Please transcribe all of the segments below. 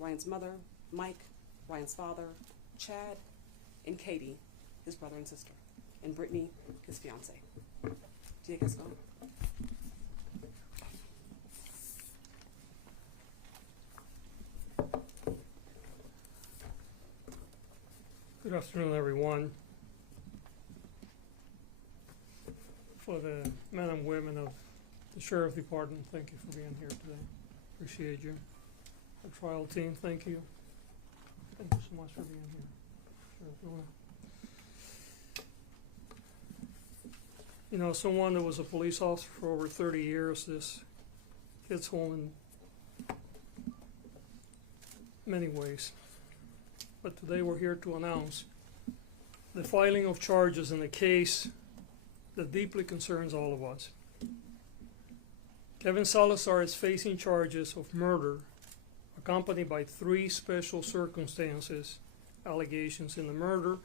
Ryan's mother, Mike, Ryan's father, Chad, and Katie, his brother and sister, and Brittany, his fiancé. Dear Gascón. Good afternoon, everyone. For the men and women of the Sheriff Department, thank you for being here today. Appreciate you. The trial team, thank you. Thank you so much for being here. Sheriff Luna. You know, someone that was a police officer for over 30 years, this hits home in many ways. But today we're here to announce the filing of charges in a case that deeply concerns all of us. Kevin Salazar is facing charges of murder accompanied by 3 special circumstances allegations in the murder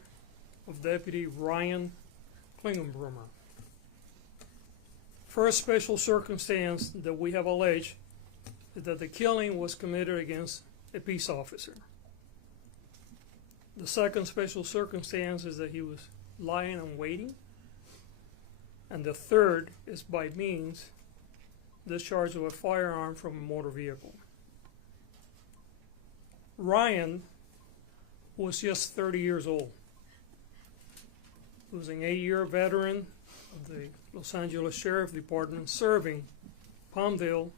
of Deputy Ryan Clinkunbroomer. First special circumstance that we have alleged is that the killing was committed against a peace officer. The second special circumstance is that he was lying and waiting. And the third is by means discharge of a firearm from a motor vehicle. Ryan was just 30 years old. He was an 8-year veteran of the Los Angeles Sheriff Department serving Palmdale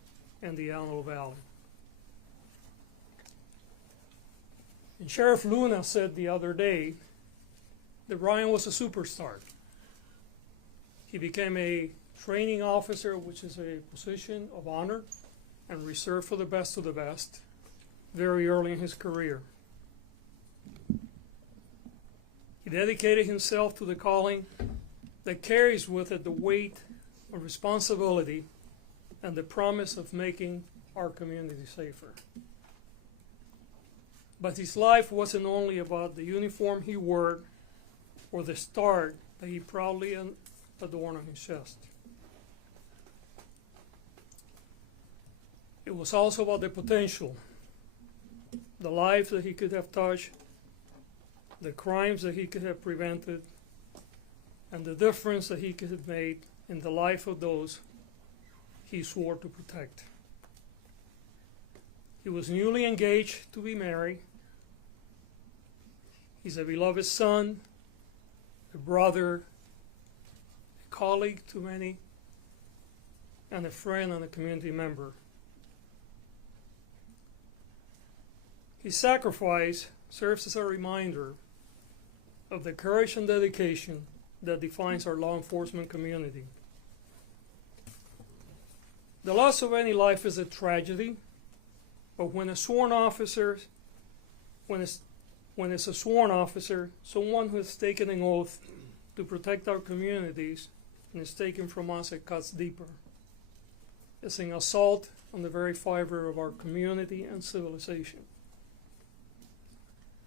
and the Antelope Valley. And Sheriff Luna said the other day that Ryan was a superstar. He became a training officer, which is a position of honor and reserved for the best of the best, very early in his career. He dedicated himself to the calling that carries with it the weight of responsibility and the promise of making our community safer. But his life wasn't only about the uniform he wore or the star that he proudly adorned on his chest. It was also about the potential, the lives that he could have touched, the crimes that he could have prevented, and the difference that he could have made in the life of those he swore to protect. He was newly engaged to be married. He's a beloved son, a brother, a colleague to many, and a friend and a community member. His sacrifice serves as a reminder of the courage and dedication that defines our law enforcement community. The loss of any life is a tragedy, but when it's a sworn officer, someone who has taken an oath to protect our communities and is taken from us, it cuts deeper. It's an assault on the very fiber of our community and civilization.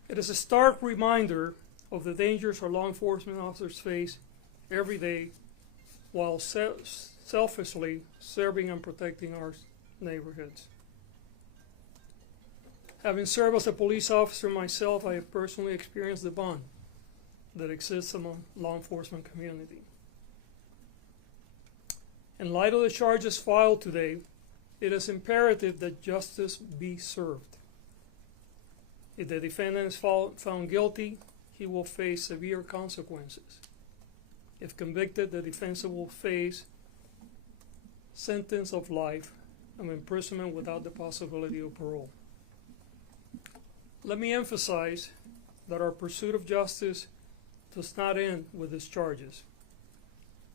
It is a stark reminder of the dangers our law enforcement officers face every day while selfishly serving and protecting our neighborhoods. Having served as a police officer myself, I have personally experienced the bond that exists among law enforcement community. In light of the charges filed today, it is imperative that justice be served. If the defendant is found guilty, he will face severe consequences. If convicted, the defendant will face sentence of life and imprisonment without the possibility of parole. Let me emphasize that our pursuit of justice does not end with these charges.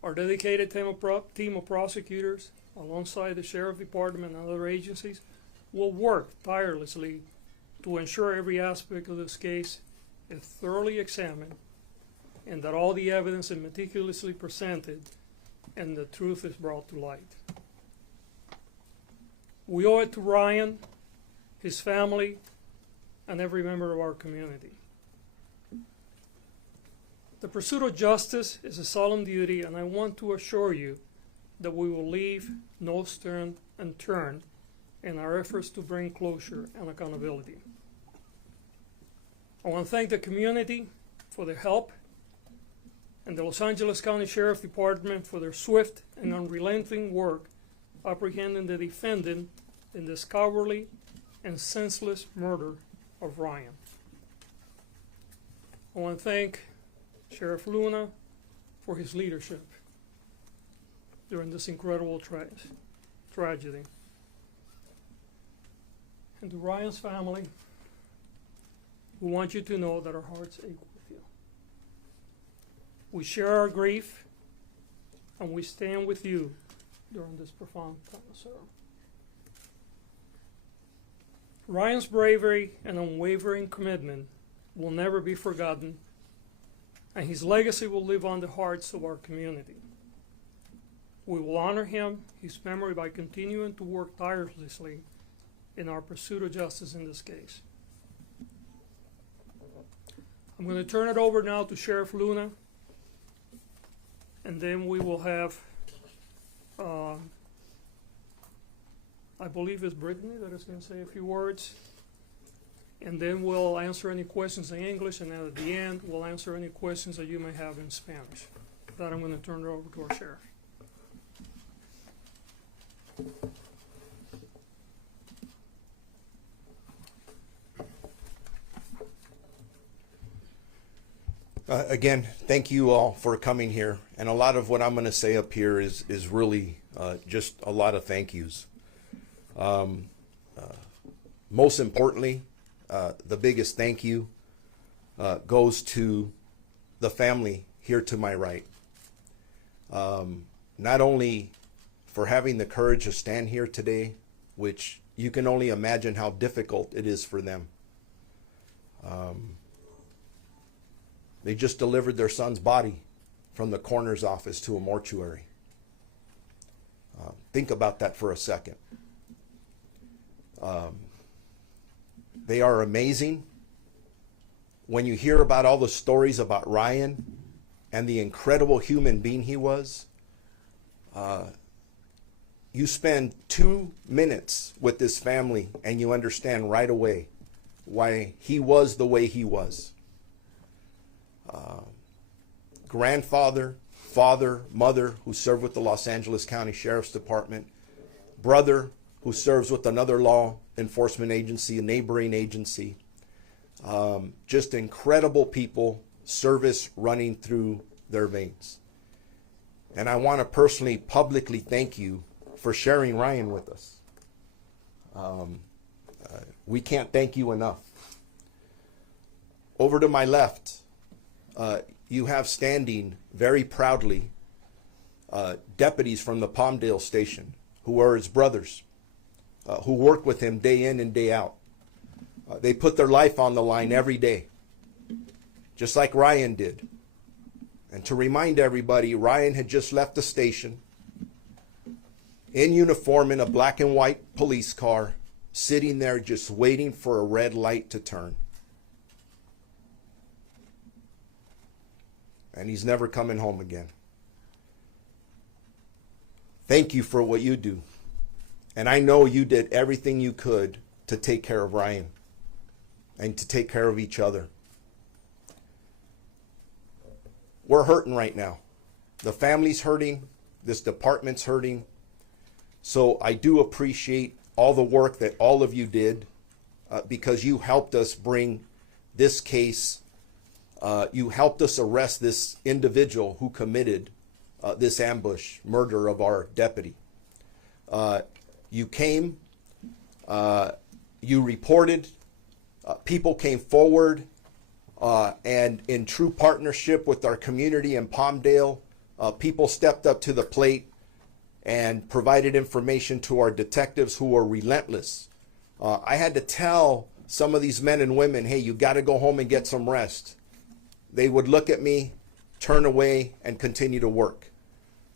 Our dedicated team of prosecutors, alongside the Sheriff Department and other agencies, will work tirelessly to ensure every aspect of this case is thoroughly examined and that all the evidence is meticulously presented and the truth is brought to light. We owe it to Ryan, his family, and every member of our community. The pursuit of justice is a solemn duty, and I want to assure you that we will leave no stone unturned in our efforts to bring closure and accountability. I want to thank the community for their help and the Los Angeles County Sheriff Department for their swift and unrelenting work apprehending the defendant in this cowardly and senseless murder of Ryan. I want to thank Sheriff Luna for his leadership during this incredible tragedy. And to Ryan's family, we want you to know that our hearts ache with you. We share our grief, and we stand with you during this profound time of sorrow. Ryan's bravery and unwavering commitment will never be forgotten, and his legacy will live on the hearts of our community. We will honor his memory by continuing to work tirelessly in our pursuit of justice in this case. I'm going to turn it over now to Sheriff Luna, and then we will have, I believe it's Brittany that is going to say a few words, and then we'll answer any questions in English, and then at the end we'll answer any questions that you may have in Spanish. With that, I'm going to turn it over to our sheriff. Again, thank you all for coming here. And a lot of what I'm going to say up here is really just a lot of thank yous. Most importantly, the biggest thank you goes to the family here to my right. Not only for having the courage to stand here today, which you can only imagine how difficult it is for them. They just delivered their son's body from the coroner's office to a mortuary. Think about that for a second. They are amazing. When you hear about all the stories about Ryan and the incredible human being he was, you spend 2 minutes with this family and you understand right away why he was the way he was. Grandfather, father, mother who served with the Los Angeles County Sheriff's Department, brother who serves with another law enforcement agency, a neighboring agency. Just incredible people, service running through their veins. And I want to personally, publicly thank you for sharing Ryan with us. We can't thank you enough. Over to my left, you have standing very proudly deputies from the Palmdale station who are his brothers, who work with him day in and day out. They put their life on the line every day, just like Ryan did. And to remind everybody, Ryan had just left the station in uniform in a black and white police car, sitting there just waiting for a red light to turn. And he's never coming home again. Thank you for what you do. And I know you did everything you could to take care of Ryan and to take care of each other. We're hurting right now. The family's hurting. This department's hurting. So I do appreciate all the work that all of you did because you helped us bring this case. You helped us arrest this individual who committed this ambush, murder of our deputy. You came, you reported, people came forward, and in true partnership with our community in Palmdale, people stepped up to the plate and provided information to our detectives who were relentless. I had to tell some of these men and women, hey, you got to go home and get some rest. They would look at me, turn away, and continue to work.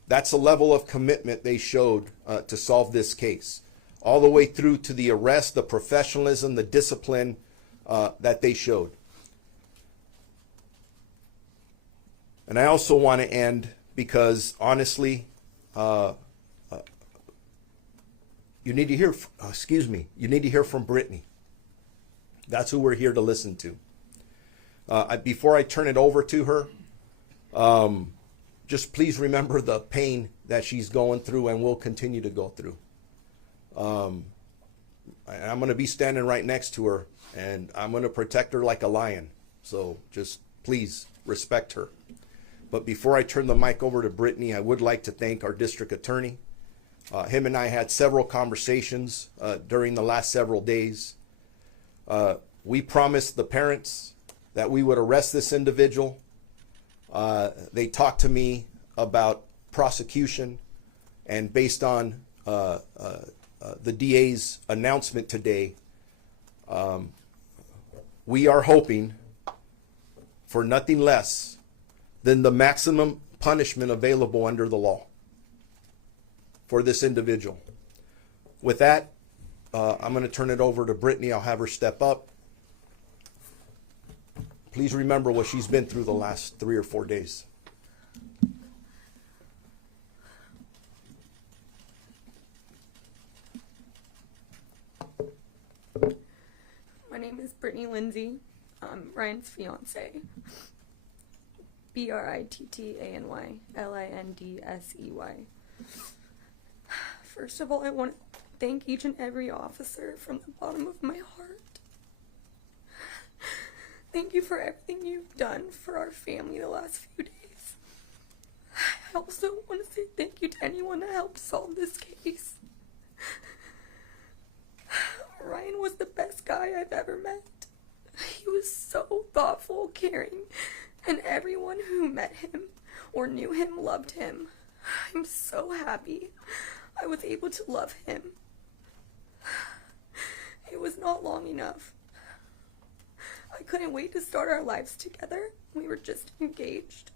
That's a level of commitment they showed to solve this case. All the way through to the arrest, the professionalism, the discipline that they showed. And I also want to end because, honestly, You need to hear, you need to hear from Brittany. That's who we're here to listen to. Before I turn it over to her, just please remember the pain that she's going through and will continue to go through. I'm going to be standing right next to her, and I'm going to protect her like a lion. So just please respect her. But before I turn the mic over to Brittany, I would like to thank our district attorney. Him and I had several conversations during the last several days. We promised the parents that we would arrest this individual. They talked to me about prosecution, and based on the DA's announcement today, we are hoping for nothing less than the maximum punishment available under the law for this individual. With that, I'm going to turn it over to Brittany. I'll have her step up. Please remember what she's been through the last 3 or 4 days. My name is Brittany Lindsay. I'm Ryan's fiance. Brittany Lindsey. First of all, I want to thank each and every officer from the bottom of my heart. Thank you for everything you've done for our family the last few days. I also want to say thank you to anyone that helped solve this case. Ryan was the best guy I've ever met. He was so thoughtful, caring, and everyone who met him or knew him loved him. I'm so happy I was able to love him. It was not long enough. I couldn't wait to start our lives together. We were just engaged,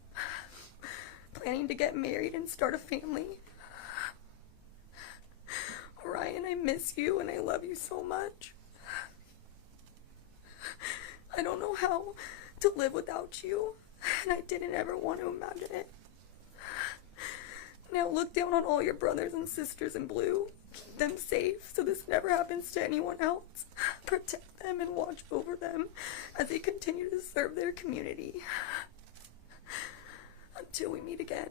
planning to get married and start a family. Ryan, I miss you and I love you so much. I don't know how to live without you, and I didn't ever want to imagine it. Now look down on all your brothers and sisters in blue. Keep them safe so this never happens to anyone else. Protect them and watch over them as they continue to serve their community. Until we meet again.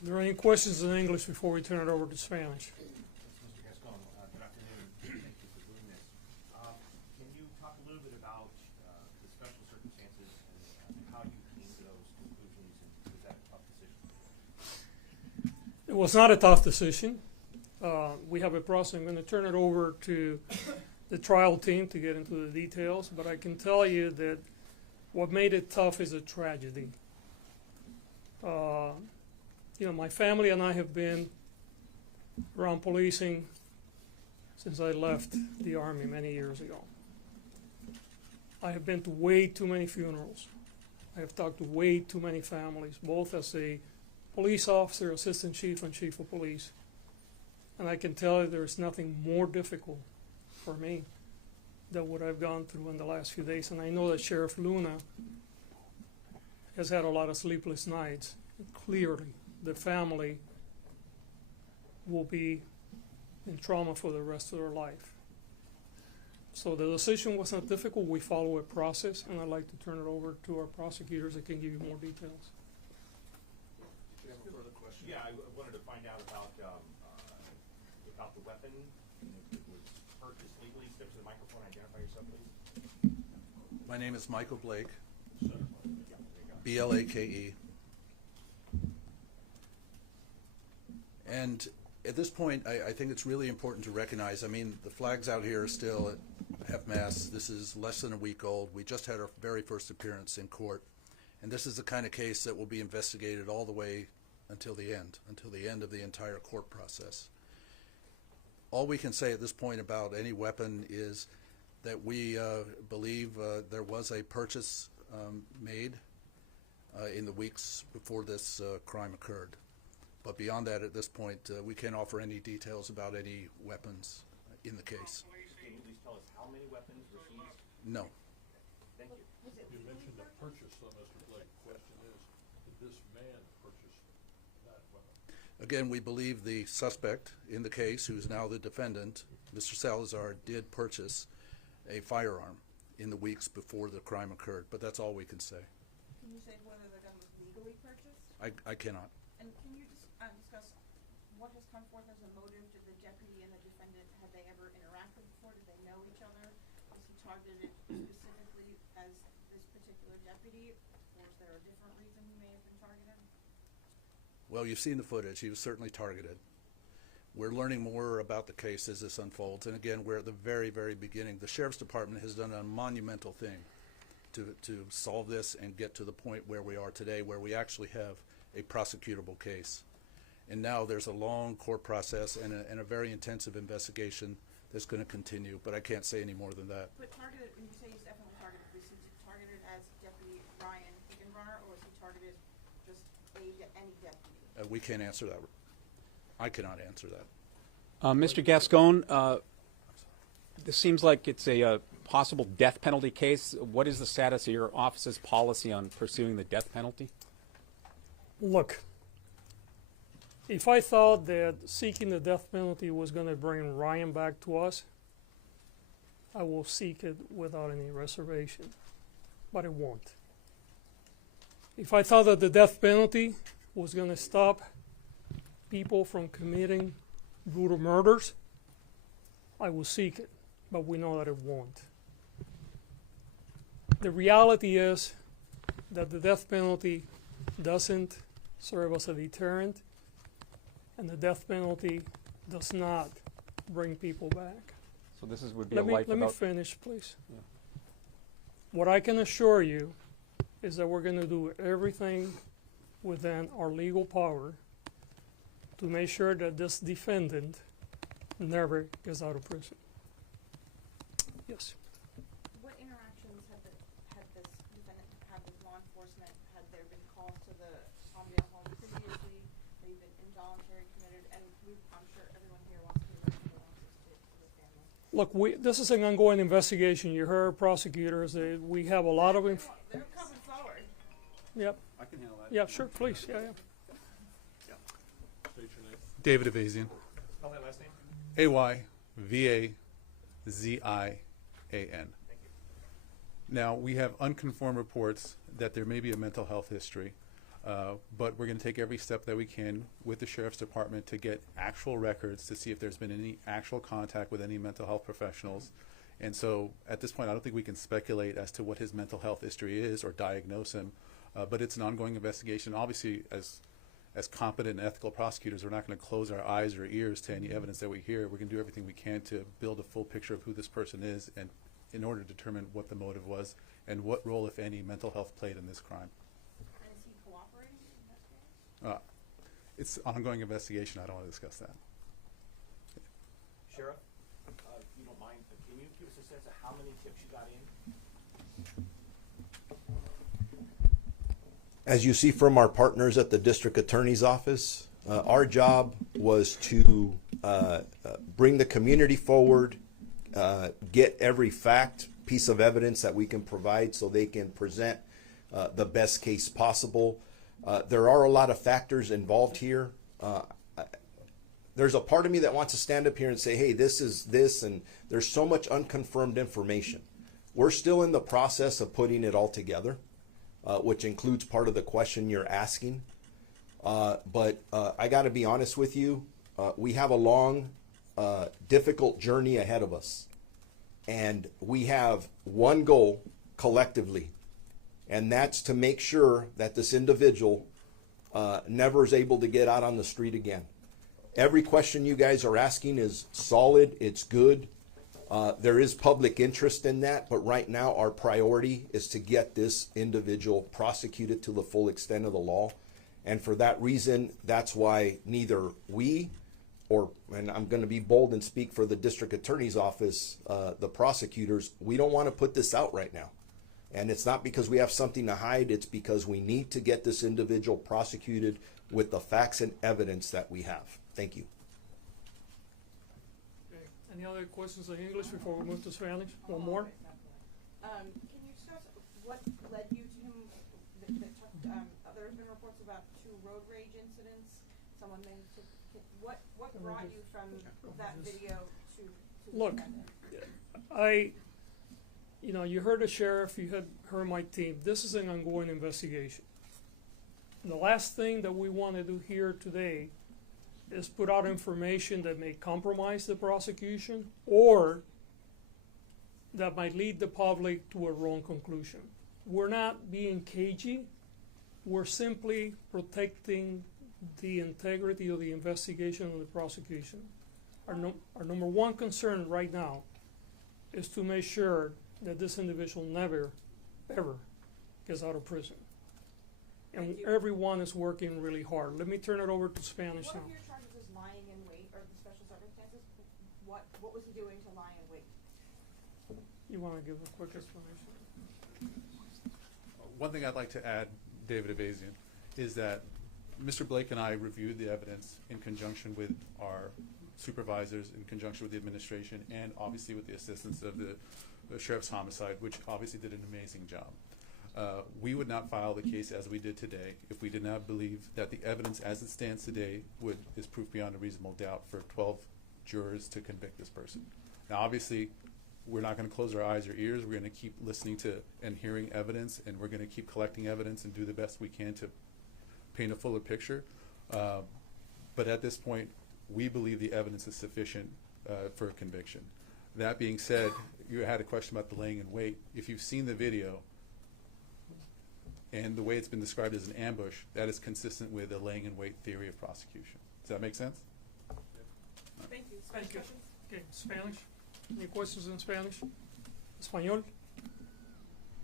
Are there any questions in English before we turn it over to Spanish? Mr. Gascón, good afternoon. Thank you for doing this. Can you talk a little bit about the special circumstances and how you came to those conclusions, and was that a tough decision? It was not a tough decision. We have a process. I'm going to turn it over to the trial team to get into the details, but I can tell you that what made it tough is a tragedy. My family and I have been around policing since I left the Army many years ago. I have been to way too many funerals. I have talked to way too many families, both as a police officer, assistant chief, and chief of police. And I can tell you there's nothing more difficult for me than what I've gone through in the last few days. And I know that Sheriff Luna has had a lot of sleepless nights. Clearly, the family will be in trauma for the rest of their life. So the decision was not difficult. We follow a process, and I'd like to turn it over to our prosecutors that can give you more details. Do you have a further question? Yeah, I wanted to find out about the weapon. If it was purchased legally. Step to the microphone. Identify yourself, please. My name is Michael Blake, Yeah, there you go. Blake. And at this point, I think it's really important to recognize, the flags out here are still at half-mast. This is less than a week old. We just had our very first appearance in court. And this is the kind of case that will be investigated all the way until the end of the entire court process. All we can say at this point about any weapon is that we believe there was a purchase made in the weeks before this crime occurred. But beyond that, at this point, we can't offer any details about any weapons in the case. Can you please tell us how many weapons were seized? No. Thank you. You mentioned the purchase, though, Mr. Blake. Question is, this man purchase that weapon? Again, we believe the suspect in the case, who is now the defendant, Mr. Salazar, did purchase a firearm in the weeks before the crime occurred, but that's all we can say. Can you say whether the gun was legally purchased? I cannot. And can you just discuss what has come forth as a motive? Did the deputy and the defendant, had they ever interacted before? Did they know each other? Was he targeted specifically as this particular deputy, or is there a different reason he may have been targeted? Well, you've seen the footage. He was certainly targeted. We're learning more about the case as this unfolds. And again, we're at the very, very beginning. The Sheriff's Department has done a monumental thing to solve this and get to the point where we are today, where we actually have a prosecutable case. And now there's a long court process and a very intensive investigation that's going to continue. But I can't say any more than that. But targeted, when you say he's definitely targeted, was he targeted as Deputy Ryan Clinkunbroomer, or was he targeted just any deputy? We can't answer that. I cannot answer that. Mr. Gascón, this seems like it's a possible death penalty case. What is the status of your office's policy on pursuing the death penalty? Look, if I thought that seeking the death penalty was going to bring Ryan back to us, I will seek it without any reservation, but it won't. If I thought that the death penalty was going to stop people from committing brutal murders, I will seek it, but we know that it won't. The reality is that the death penalty doesn't serve as a deterrent, and the death penalty does not bring people back. So this would be Let me finish, please. Yeah. What I can assure you is that we're going to do everything within our legal power to make sure that this defendant never gets out of prison. Yes. What interactions had this defendant had with law enforcement? Had there been calls to the Palmdale home previously? Had he been involuntary committed? And I'm sure everyone here wants to hear condolences to the family. Look, this is an ongoing investigation. You heard prosecutors. We have a lot of They're coming forward. Yep. I can handle that. Yeah, sure, please. Yeah. State your name. David Avazian. Spell that last name. AYVAZIAN. Thank you. Now, we have unconfirmed reports that there may be a mental health history, but we're going to take every step that we can with the Sheriff's Department to get actual records to see if there's been any actual contact with any mental health professionals. And so at this point, I don't think we can speculate as to what his mental health history is or diagnose him, but it's an ongoing investigation. Obviously, as competent and ethical prosecutors, we're not going to close our eyes or ears to any evidence that we hear. We're going to do everything we can to build a full picture of who this person is, and in order to determine what the motive was and what role, if any, mental health played in this crime. And is he cooperating in that case? It's an ongoing investigation. I don't want to discuss that. Sheriff, if you don't mind, can you give us a sense of how many tips you got in? As you see from our partners at the District Attorney's Office, our job was to bring the community forward, get every fact, piece of evidence that we can provide so they can present the best case possible. There are a lot of factors involved here. There's a part of me that wants to stand up here and say, hey, this is this, and there's so much unconfirmed information. We're still in the process of putting it all together, which includes part of the question you're asking. But I got to be honest with you, we have a long, difficult journey ahead of us. And we have one goal collectively, and that's to make sure that this individual never is able to get out on the street again. Every question you guys are asking is solid, it's good. There is public interest in that, but right now our priority is to get this individual prosecuted to the full extent of the law. And for that reason, that's why neither we and I'm going to be bold and speak for the District Attorney's Office, the prosecutors, we don't want to put this out right now. And it's not because we have something to hide, it's because we need to get this individual prosecuted with the facts and evidence that we have. Thank you. Okay. Any other questions in English before we move to Spanish? One more? Can you discuss what led you to him, other there's been reports about 2 road rage incidents. Someone may what brought you from that video to Look, you heard the sheriff, you had heard my team. This is an ongoing investigation. And the last thing that we want to do here today is put out information that may compromise the prosecution or that might lead the public to a wrong conclusion. We're not being cagey. We're simply protecting the integrity of the investigation and the prosecution. Our number one concern right now is to make sure that this individual never, ever gets out of prison. And everyone is working really hard. Let me turn it over to Spanish One now. of your charges is lying in wait, or the special circumstances. What was he doing to lie in wait? You want to give a quick explanation? One thing I'd like to add, David Avazian, is that Mr. Blake and I reviewed the evidence in conjunction with our supervisors, in conjunction with the administration, and obviously with the assistance of the Sheriff's Homicide, which obviously did an amazing job. We would not file the case as we did today if we did not believe that the evidence as it stands today is proof beyond a reasonable doubt for 12 jurors to convict this person. Now, obviously, we're not going to close our eyes or ears. We're going to keep listening to and hearing evidence, and we're going to keep collecting evidence and do the best we can to paint a fuller picture. But at this point, we believe the evidence is sufficient for a conviction. That being said, you had a question about the laying in wait. If you've seen the video and the way it's been described as an ambush, that is consistent with the laying in wait theory of prosecution. Does that make sense? Thank you. Thank you. Okay, Spanish. Any questions in Spanish? Español.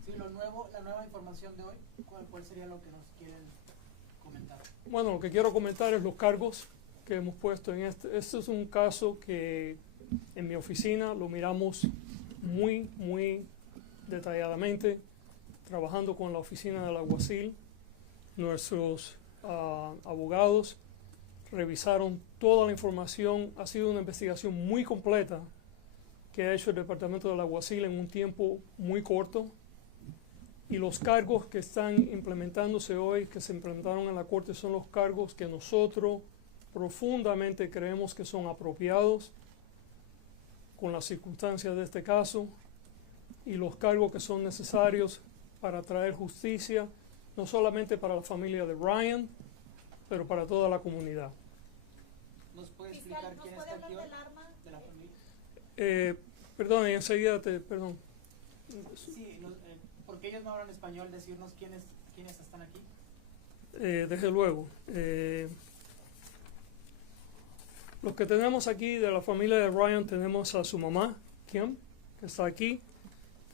Sí, la nueva información de hoy, ¿cuál sería lo que nos quieren comentar? Bueno, lo que quiero comentar es los cargos que hemos puesto en este. Este es un caso que en mi oficina lo miramos muy, muy detalladamente, trabajando con la oficina del alguacil. Nuestros abogados revisaron toda la información. Ha sido una investigación muy completa que ha hecho el Departamento del Alguacil en un tiempo muy corto. Y los cargos que están implementándose hoy, que se implementaron en la Corte, son los cargos que nosotros profundamente creemos que son apropiados con las circunstancias de este caso y los cargos que son necesarios para traer justicia, no solamente para la familia de Ryan, pero para toda la comunidad. ¿Nos puede explicar quién está aquí hoy de la familia? Perdón, enseguida perdón. Sí, porque ellos no hablan español, decirnos quiénes están aquí. Desde luego. Los que tenemos aquí de la familia de Ryan, tenemos a su mamá, Kim, que está aquí.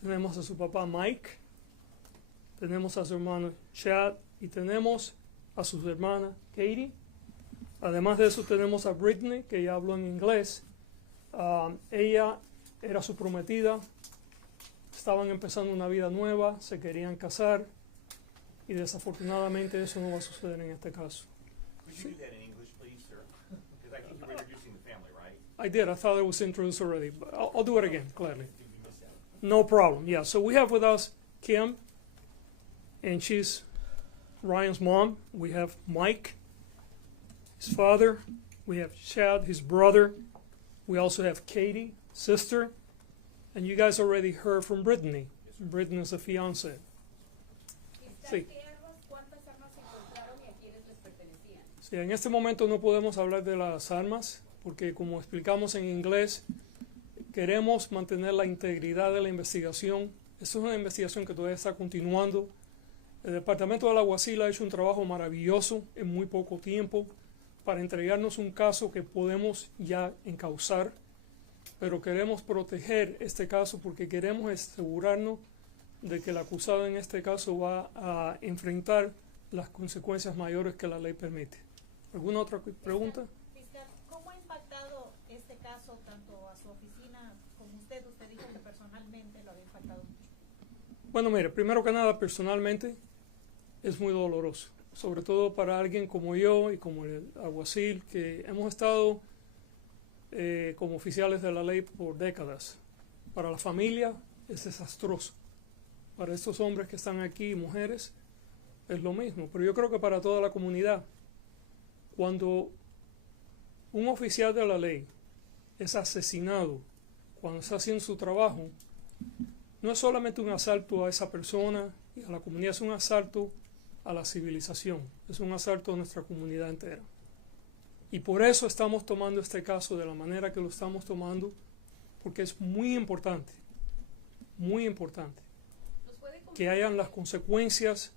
Tenemos a su papá, Mike. Tenemos a su hermano, Chad. Y tenemos a sus hermanas, Katie. Además de eso, tenemos a Brittany, que ya habló en inglés. Ella era su prometida. Estaban empezando una vida nueva, se querían casar. Y desafortunadamente eso no va a suceder en este caso. Could you do that in English, please, sir? Because I think you were introducing the family, right? I did. I thought it was introduced already. But I'll do it again, gladly. No problem. Yeah, so we have with us Kim, and she's Ryan's mom. We have Mike, his father. We have Chad, his brother. We also have Katie, sister. And you guys already heard from Brittany. Brittany is a fiancé. Sí. Sí, en este momento no podemos hablar de las armas porque, como explicamos en inglés, queremos mantener la integridad de la investigación. Esta es una investigación que todavía está continuando. El Departamento del Alguacil ha hecho un trabajo maravilloso en muy poco tiempo para entregarnos un caso que podemos ya encauzar, pero queremos proteger este caso porque queremos asegurarnos de que el acusado en este caso va a enfrentar las consecuencias mayores que la ley permite. ¿Alguna otra pregunta? Fiscal, ¿cómo ha impactado este caso tanto a su oficina como usted? Usted dijo que personalmente lo había impactado mucho. Bueno, mire, primero que nada, personalmente es muy doloroso, sobre todo para alguien como yo y como el alguacil, que hemos estado como oficiales de la ley por décadas. Para la familia es desastroso. Para estos hombres que están aquí y mujeres, es lo mismo, pero yo creo que para toda la comunidad, cuando un oficial de la ley es asesinado cuando está haciendo su trabajo, no es solamente un asalto a esa persona y a la comunidad, es un asalto a la civilización, es un asalto a nuestra comunidad entera. Y por eso estamos tomando este caso de la manera que lo estamos tomando, porque es muy importante que hayan las consecuencias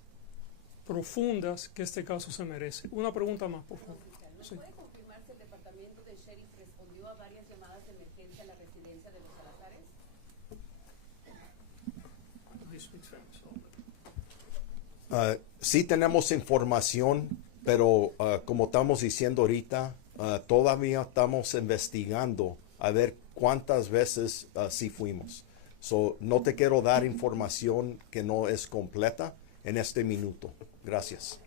profundas que este caso se merece. Una pregunta más, por favor. ¿Nos Sí. puede confirmar si el departamento de sheriff respondió a varias llamadas de emergencia a la residencia de los Salazares? Sí tenemos información, pero como estamos diciendo ahorita, todavía estamos investigando a ver cuántas veces sí fuimos. So, no te quiero dar información que no es completa en este minuto. Gracias.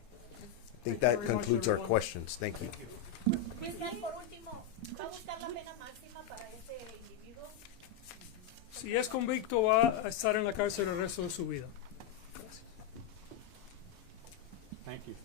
I think that concludes our questions. Thank you. Fiscal, por último, ¿va a buscar la pena máxima para ese individuo? Si es convicto, va a estar en la cárcel el resto de su vida. Thank you.